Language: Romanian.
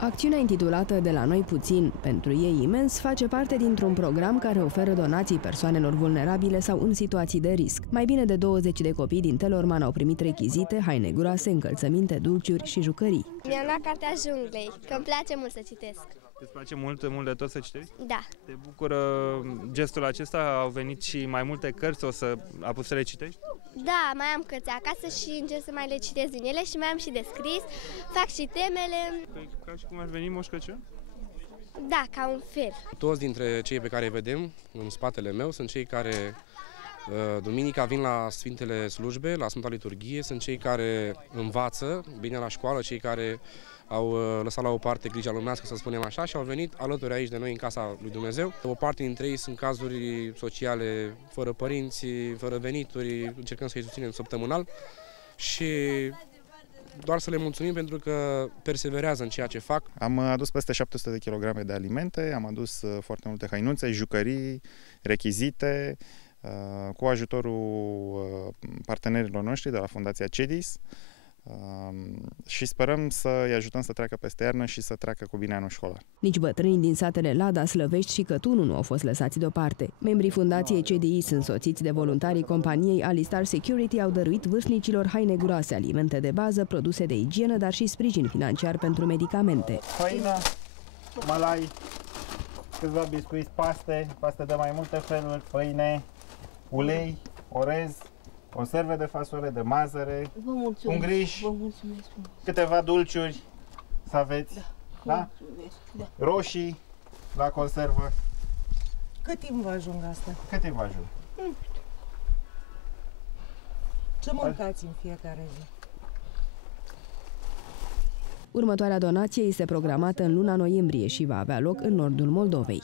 Acțiunea intitulată De la noi puțin, pentru ei imens, face parte dintr-un program care oferă donații persoanelor vulnerabile sau în situații de risc. Mai bine de 20 de copii din Telorman au primit rechizite, haine groase, încălțăminte, dulciuri și jucării. Mi-am luat cartea junglei, că îmi place mult să citesc. Îți place mult de tot să citești? Da. Te bucură gestul acesta? Au venit și mai multe cărți, apuci să le citești? Da, mai am cărți acasă și încerc să mai le citesc din ele și mai am și de scris, fac și temele. Păi, ca și cum ar veni Moș Crăciun? Da, ca un fel. Toți dintre cei pe care îi vedem în spatele meu sunt cei care duminica vin la Sfintele Slujbe, la Sfânta Liturghie, sunt cei care învață bine la școală, cei care au lăsat la o parte grija lumească, să spunem așa, și au venit alături aici de noi în casa lui Dumnezeu. O parte dintre ei sunt cazuri sociale, fără părinți, fără venituri, încercăm să-i susținem săptămânal și doar să le mulțumim pentru că perseverează în ceea ce fac. Am adus peste 700 de kilograme de alimente, am adus foarte multe hăinuțe, jucării, rechizite, cu ajutorul partenerilor noștri de la Fundația CEDIS și sperăm să-i ajutăm să treacă peste iarnă și să treacă cu bine anul școlar. Nici bătrânii din satele Lada, Slăvești și Cătunu nu au fost lăsați deoparte. Membrii Fundației CDI, însoțiți de voluntarii companiei Alistar Security, au dăruit vârstnicilor haine groase, alimente de bază, produse de igienă, dar și sprijin financiar pentru medicamente. Făină, mălai, câțiva biscuiți, paste de mai multe feluri, făine, ulei, orez, conserve de fasole, de mazăre, ungriș, câteva dulciuri să aveți, da? Roșii la conservă. Cât timp vă ajung asta? Cât timp vă ajung? Ce mâncați în fiecare zi? Următoarea donație este programată în luna noiembrie și va avea loc în nordul Moldovei.